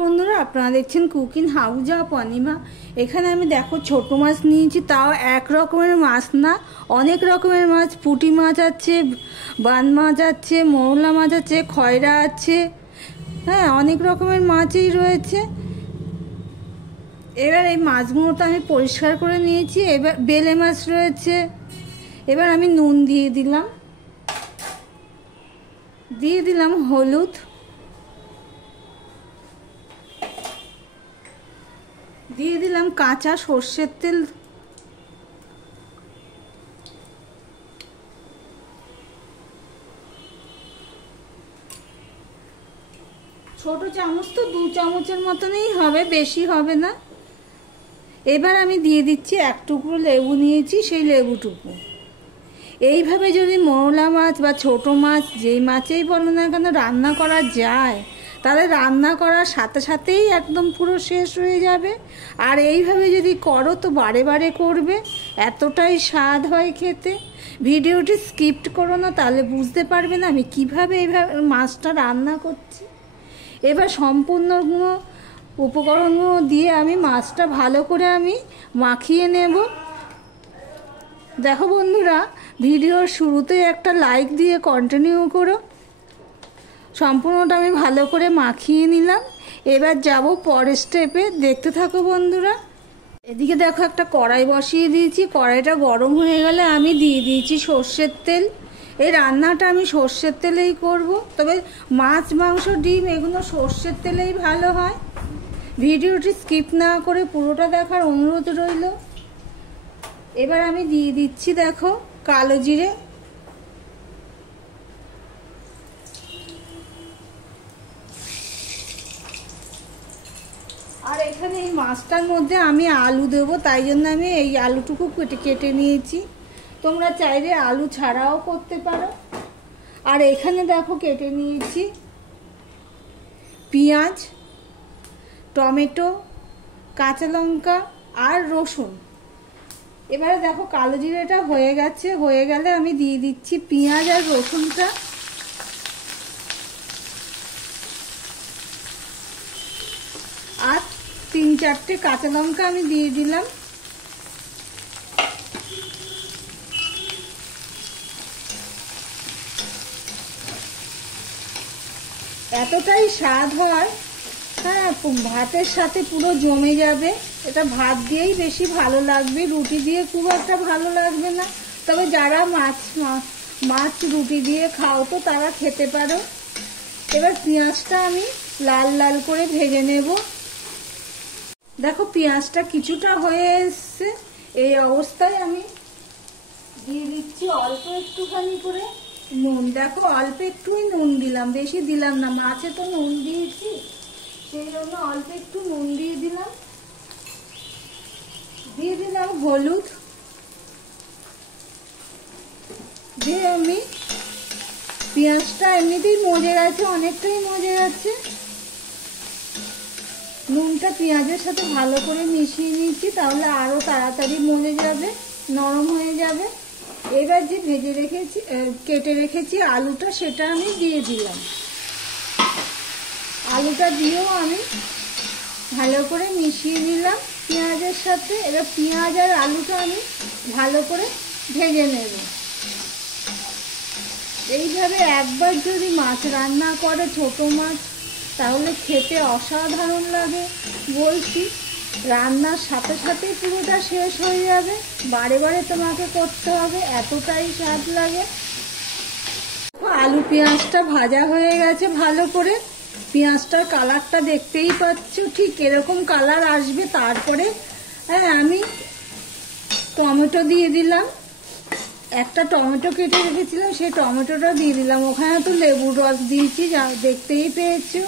বন্ধুরা আপনারা দেখছেন কুকিং হাউস অফ অনিমা। এখানে আমি দেখো ছোট মাছ নিয়েছি, তাও এক রকমের মাছ না, অনেক রকমের মাছ। পুঁটি মাছ আছে, বান মাছ আছে, মৌলা মাছ আছে, খয়রা আছে, হ্যাঁ অনেক রকমের মাছই রয়েছে। এবার এই মাছগুলো তো আমি পরিষ্কার করে নিয়েছি। এবার বেলে মাছ রয়েছে। এবার আমি নুন দিয়ে দিলাম হলুদ, দিয়ে দিলাম কাঁচা সর্ষের তেল, ছোট চামচ তো 2 চামচের মতনই হবে, বেশি হবে না। এবার আমি দিয়ে দিচ্ছি এক টুকরো লেবু নিয়েছি, সেই লেবুটুকু। এইভাবে যদি মৌলা মাছ বা ছোট মাছ যেই মাছেই বলো না কেন রান্না করা যায়, তাহলে রান্না করার সাথে সাথেই একদম পুরো শেষ হয়ে যাবে। আর এইভাবে যদি করো তো বারে বারে করবে, এতটাই স্বাদ হয় খেতে। ভিডিওটি স্কিপ করো না, তাহলে বুঝতে পারবে না আমি কিভাবে এইভাবে মাছটা রান্না করছি। এবার সম্পূর্ণগুলো উপকরণগুলো দিয়ে আমি মাছটা ভালো করে আমি মাখিয়ে নেব। দেখো বন্ধুরা, ভিডিওর শুরুতেই একটা লাইক দিয়ে কন্টিনিউ করো। সম্পূর্ণটা আমি ভালো করে মাখিয়ে নিলাম। এবার যাব পরের স্টেপে, দেখতে থাকো বন্ধুরা। এদিকে দেখো একটা কড়াই বসিয়ে দিয়েছি। কড়াইটা গরম হয়ে গেলে আমি দিয়ে দিয়েছি সর্ষের তেল। এই রান্নাটা আমি সর্ষের তেলেই করব, তবে মাছ, মাংস, ডিম এগুলো সর্ষের তেলেই ভালো হয়। ভিডিওটি স্কিপ না করে পুরোটা দেখার অনুরোধ রইল। এবার আমি দিয়ে দিচ্ছি দেখো কালো জিরে, আর এখানে এই মাছটার মধ্যে আমি আলু দেবো, তাই জন্য আমি এই আলুটুকু কেটে নিয়েছি। তোমরা চাইলে আলু ছাড়াও করতে পারো। আর এখানে দেখো কেটে নিয়েছি পেঁয়াজ, টমেটো, কাঁচা লঙ্কা আর রসুন। এবারে দেখো কালো জিরেটা হয়ে গেছে, হয়ে গেলে আমি দিয়ে দিচ্ছি পেঁয়াজ আর রসুনটা। আর 3-4টে কাঁচা লঙ্কা আমি দিয়ে দিলাম। এতটাই স্বাদ হয়, হ্যাঁ ভাতের সাথে পুরো জমে যাবে। এটা ভাত দিয়েই বেশি ভালো লাগবে, রুটি দিয়ে খুব একটা ভালো লাগবে না। তবে যারা মাছ রুটি দিয়ে খাও তো তারা খেতে পারো। এবার পেঁয়াজটা আমি লাল লাল করে ভেজে নেব। দেখো পেঁয়াজটা কিছুটা হয়ে এসছে। এই অবস্থায় আমি দিয়ে দিচ্ছি অল্প একটুখানি করে নুন। দেখো অল্প একটুই নুন দিলাম, বেশি দিলাম না, মাছে তো নুন দিয়েছি, সেই জন্য অল্প একটু নুন দিয়ে দিলাম। দিয়ে দিলাম হলুদ, দিয়ে আমি পেঁয়াজটা এমনিতেই মজে গেছে, অনেকটাই মজে গেছে। নুনটা পেঁয়াজের সাথে ভালো করে মিশিয়ে নিচ্ছি, তাহলে আরো তাড়াতাড়ি মজে যাবে, নরম হয়ে যাবে। এবার যে কেটে রেখেছি আলুটা, সেটা আমি দিয়ে দিলাম। আলুটা দিয়েও আমি ভালো করে মিশিয়ে নিলাম পেঁয়াজের সাথে। এবার পেঁয়াজ আর আলুটা আমি ভালো করে ভেজে নেব। এইভাবে একবার যদি মাছ রান্না করে, ছোট মাছ, তাহলে খেতে অসাধারণ লাগে। বলছি রান্নার সাথে সাথেই পুরোটা শেষ হয়ে যাবে, বারে বারে তোমাকে করতে হবে, এতটাই স্বাদ লাগে। আলু পেঁয়াজটা ভাজা হয়ে গেছে ভালো করে। পেঁয়াজটার কালারটা দেখতেই পাচ্ছ, ঠিক এরকম কালার আসবে। তারপরে আমি টমেটো দিয়ে দিলাম। একটা টমেটো কেটে রেখেছিলাম, সেই টমেটোটা দিয়ে দিলাম। ওখানে তো লেবুর রস দিয়েছি, যা দেখতেই পেয়েছো।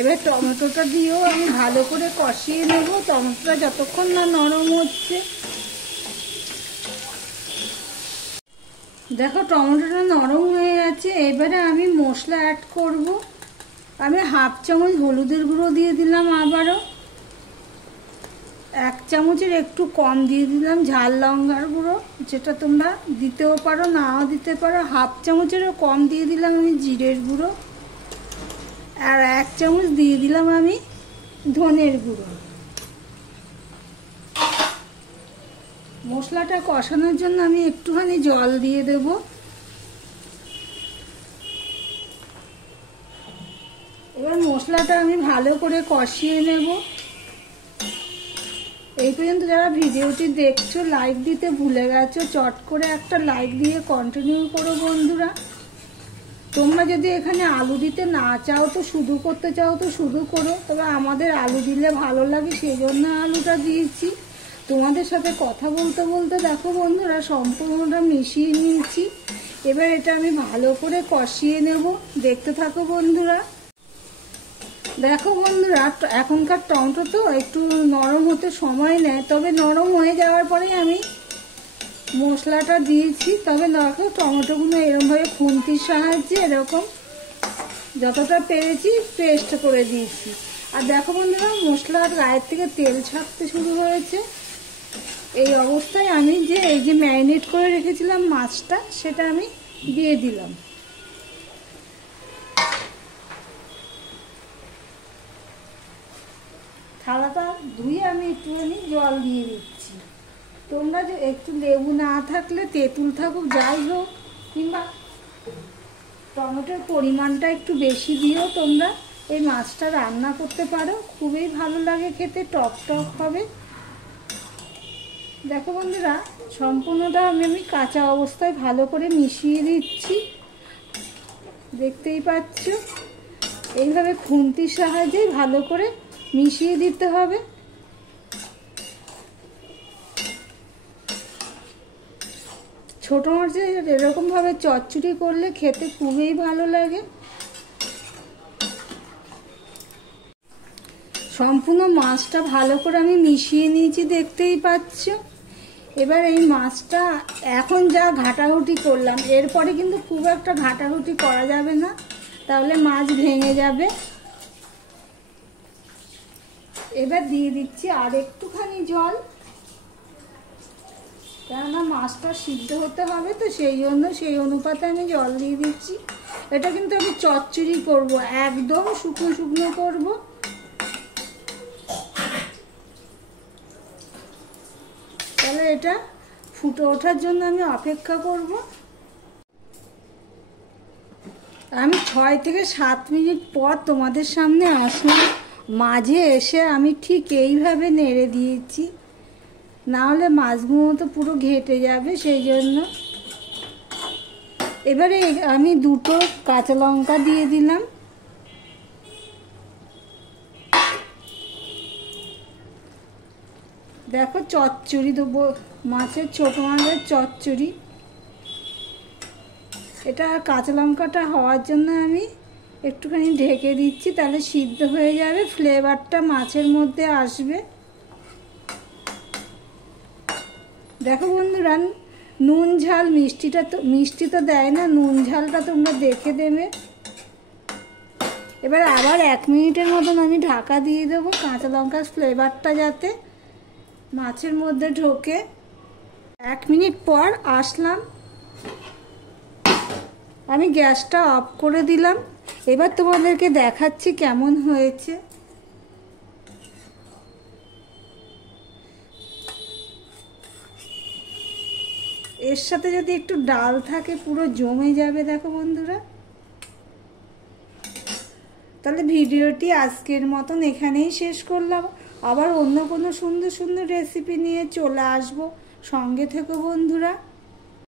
এবার টমেটোটা দিয়েও আমি ভালো করে কষিয়ে নেব, টমেটোটা যতক্ষণ না নরম হচ্ছে। দেখো টমেটোটা নরম হয়ে গেছে। এবারে আমি মশলা অ্যাড করব। আমি 1/2 চামচ হলুদের গুঁড়ো দিয়ে দিলাম, আবারও 1 চামচের একটু কম দিয়ে দিলাম ঝাল লঙ্কার গুঁড়ো, যেটা তোমরা দিতেও পারো নাও দিতে পারো। 1/2 চামচেরও কম দিয়ে দিলাম আমি জিরের গুঁড়ো। আর 1 চামচ দিয়ে দিলাম আমি ধনের গুঁড়ো। মশলাটা কষানোর জন্য আমি একটুখানি জল দিয়ে দেব। এবার মশলাটা আমি ভালো করে কষিয়ে নেব। এই পর্যন্ত যারা ভিডিওটি দেখছো লাইক দিতে ভুলে গেছো, চট করে একটা লাইক দিয়ে কন্টিনিউ করো বন্ধুরা। তোমরা যদি এখানে আলু দিতে না চাও তো শুধু করতে চাও তো শুধু করো, তবে আমাদের আলু দিলে ভালো লাগে সেই জন্য আলুটা দিয়েছি। তোমাদের সাথে কথা বলতে বলতে দেখো বন্ধুরা সম্পূর্ণটা মিশিয়ে নিয়েছি। এবার এটা আমি ভালো করে কষিয়ে নেব, দেখতে থাকো বন্ধুরা। দেখো বন্ধুরা এখনকার টমেটো তো একটু নরম হতে সময় নেয়, তবে নরম হয়ে যাওয়ার পরে আমি মশলাটা দিয়েছি। তবে দেখো টমেটোগুলো এরকমভাবে খুন্তির সাহায্যে এরকম যতটা পেরেছি পেস্ট করে দিয়েছি। আর দেখো বন্ধুরা মশলার গায়ের থেকে তেল ছাড়তে শুরু হয়েছে। এই অবস্থায় আমি এই যে ম্যারিনেট করে রেখেছিলাম মাছটা সেটা আমি দিয়ে দিলাম। থালাটা ধুয়ে আমি একটুখানি জল দিয়ে দিচ্ছি। তোমরা যে একটু লেবু না থাকলে তেঁতুল থাকুক যাই হোক, কিংবা টমেটোর পরিমাণটা একটু বেশি দিয়েও তোমরা এই মাছটা রান্না করতে পারো, খুবই ভালো লাগে খেতে, টক টক হবে। দেখো বন্ধুরা সম্পূর্ণটা আমি কাঁচা অবস্থায় ভালো করে মিশিয়ে দিচ্ছি, দেখতেই পাচ্ছ। এইভাবে খুন্তির সাহায্যে ভালো করে মিশিয়ে দিতে হবে। ছোট মাছের এরকমভাবে চচ্চড়ি করলে খেতে খুবই ভালো লাগে। সম্পূর্ণ মাছটা ভালো করে আমি মিশিয়ে নিয়েছি, দেখতেই পাচ্ছ। এবার এই মাছটা এখন যা ঘাটাঘুটি করলাম, এরপরে কিন্তু খুব একটা ঘাটাঘুটি করা যাবে না, তাহলে মাছ ভেঙে যাবে। এবার দিয়ে দিচ্ছি আর একটুখানি জল, কেননা মাছটা সিদ্ধ হতে হবে তো সেই জন্য সেই অনুপাতে আমি জল দিয়ে দিচ্ছি। এটা কিন্তু আমি চচ্চড়ি করব, একদম শুকনো শুকনো করব। তাহলে এটা ফুটে ওঠার জন্য আমি অপেক্ষা করব। আমি 6 থেকে 7 মিনিট পর তোমাদের সামনে আসলাম। মাঝে এসে আমি ঠিক এইভাবে নেড়ে দিয়েছি, না হলে মাছগুলো তো পুরো ঘেটে যাবে, সেই জন্য। এবারে আমি 2টো কাঁচা লঙ্কা দিয়ে দিলাম। দেখো চচ্চড়ি দেবো, মাছের ছোট মাছের চচ্চড়ি। এটা কাঁচা লঙ্কাটা হওয়ার জন্য আমি একটুখানি ঢেকে দিচ্ছি, তাহলে সিদ্ধ হয়ে যাবে, ফ্লেভারটা মাছের মধ্যে আসবে। দেখো বন্ধুরা নুন ঝাল মিষ্টি তো দেয় না, নুন ঝালটা তোমরা দেখে দেবে। এবার আবার 1 মিনিটের মতন আমি ঢাকা দিয়ে দেবো, কাঁচা লঙ্কার ফ্লেভারটা যাতে মাছের মধ্যে ঢোকে। 1 মিনিট পর আসলাম, আমি গ্যাসটা অফ করে দিলাম। এবার তোমাদেরকে দেখাচ্ছি কেমন হয়েছে। এর সাথে যদি একটু ডাল থাকে পুরো জমে যাবে। দেখো বন্ধুরা, তাহলে ভিডিওটি আজকের মতন এখানেই শেষ করলাম। আবার অন্য কোনো সুন্দর সুন্দর রেসিপি নিয়ে চলে আসবো, সঙ্গে থেকো বন্ধুরা।